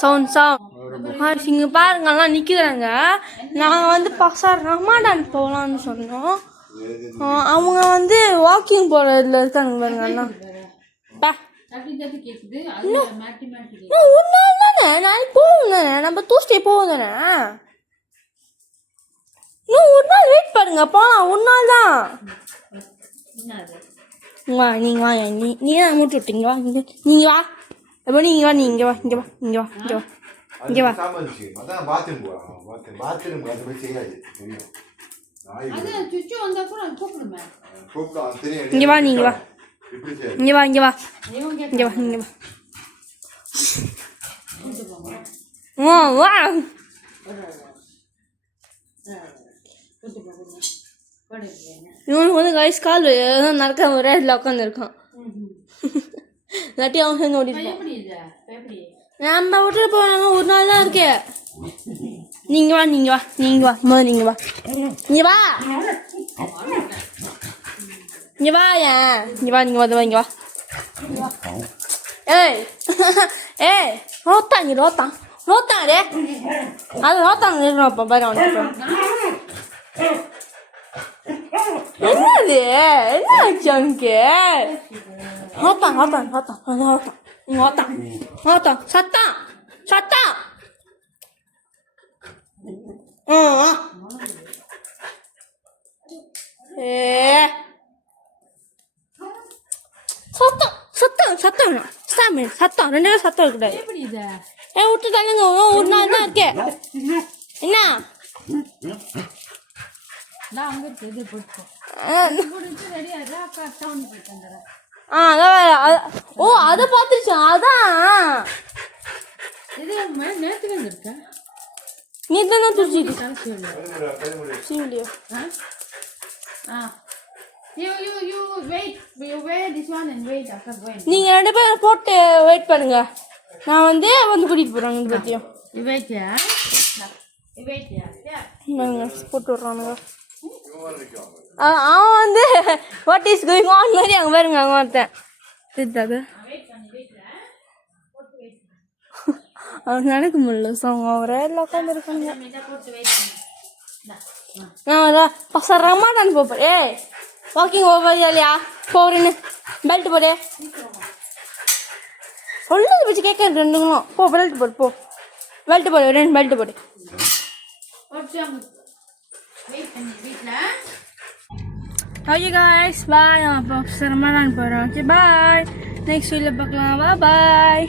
Sound இங்கே பாருங்கலாம் நிற்கிறாங்க. நாங்கள் வந்து பசார் ரமாடான் போகலான்னு சொன்னோம். அவங்க வந்து வாக்கிங் போகிறதுல இருக்காங்க பாருங்க அண்ணா. ஒரு நாள் தானே நாளைக்கு போவோம் தானே, நம்ம டூஸ்டே போவோம் தானே. இன்னும் ஒரு நாள் வெயிட் பண்ணுங்க, போகலாம். ஒரு நாள் தான். வா நீங்கள் வாங்க, நீ தான் மூட்டு விட்டீங்க. வா நீங்கள் வா, எப்போ நீங்கள் வா, நீங்கள் வா, இங்கே வா, இங்கே வா, இங்கே வா, இங்கே வா. இங்கே வா, நீங்கள் வா, இங்கே வா, இங்கே வா, இங்கே வா, இங்கே வா. வா இவனுக்கு வந்து கைஸ் கால் நடக்க ஒரே இடத்துல உட்காந்துருக்கான். இல்லாட்டி அவன் சேர்ந்து ஓடிப்பான். நம்ம விட்டுட்டு போனாங்க, ஒரு நாள் தான் இருக்கே. நீங்கள் வா, நீங்கள் வா, நீங்கள் வா, முதல்ல நீங்கள் வா, இங்கே வா, இங்கே வா, ஏன் இங்கே வா, நீங்கள் வந்து இங்கே வா. ஏய் ஏய் ரோத்தான், இங்கே ரோத்தான், ரோத்தான் ரே, அது ரோத்தான் இருக்கணும். பாரு அவனுக்கு என்னது, என்ன ஆச்சு அவனுக்கு? ரோத்தான், ரோத்தான், ரோத்தான், ரோத்தான், ரோத்தான், ரோத்தான், சத்தம் சத்தம். சத்தம் சத்தம் சத்தம் சாமி, சத்தம் ரெண்டு பேரும் சத்தம் இருக்கக்கூடாது. விட்டு தள்ளுங்க, ஒரு நாள் தான் இருக்கே. என்ன ஓ அதை பார்த்துருச்சா? அதான் நீ தான் துடிச்சிட்டு. நீங்க ரெண்டு பேரும் போட்டு வெயிட் பண்ணுங்க, நான் வந்து கூட்டிட்டு போறேன். பத்தியும் போட்டு விட்றானுங்க. அவன் வந்து வாட் இஸ் கோயிங் ஆன் மாதிரி அங்கே பாருங்க, அங்கே ஒருத்தன் தெரியாது. அவன் நடக்க முடியல. ஸோ அவங்க ஒரே உட்காந்து இருக்காங்க. நான் ரமாடான் போப்பேன். ஏய் வாக்கிங் போறியா இல்லையா? போறேன்னு பெல்ட் போடு. சொல்லுது வச்சு கேட்க ரெண்டுங்களும். போ பெல்ட் போடு, போ பெல்ட் போடு, ரெண்டு பெல்ட் போடு. ஓகே காய்ஸ், பாய். நான் அப்போ ரமாடான் போகிறேன். ஓகே பாய், நெக்ஸ்ட் வீடியோவில் பார்க்கலாம். பாய்.